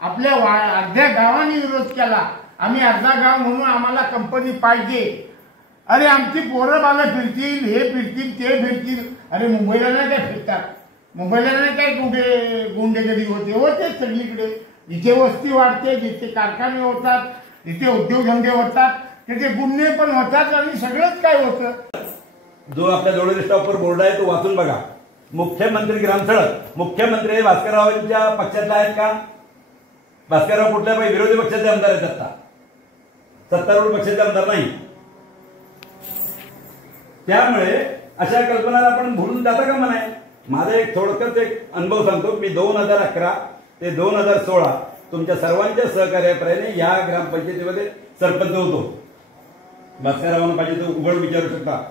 आपल्या अर्ध्या गावाने विरोध केला। आम्ही अर्धा गाव म्हणून आम्हाला कंपनी पाहिजे। अरे आमची पोरं बालं फिरतील, हे फिरतील, ते फिरतील। अरे मुंबईला नाही काय फिरतात, मुंबईला नाही काय गुंडेगिरी होते सगळीकडे। जिथे वस्ती वाढते, जिथे कारखाने होतात, जिथे उद्योगधंदे होतात, तिथे गुन्हे पण होतात आणि सगळंच काय होतं। जो आपल्या डोळे स्टॉपवर बोर्ड आहे तो वाचून बघा। मुख्यमंत्री ग्रामसडक, मुख्यमंत्री हे भास्कररावांच्या पक्षातले आहेत का? भास्करराव कुठल्या विरोधी पक्षाचे आमदार आहेत आता, सत्तारूढ पक्षाचे आमदार नाही। त्यामुळे अशा कल्पना आपण भुलून जाता का म्हणाय। माझा एक थोडक्यात एक अनुभव सांगतो। मी 2011 ते 2016 तुमच्या सर्वांच्या सहकार्याप्रमाणे या ग्रामपंचायतीमध्ये सरपंच होतो। भास्कररावांना पाहिजे तो उघड विचारू शकता।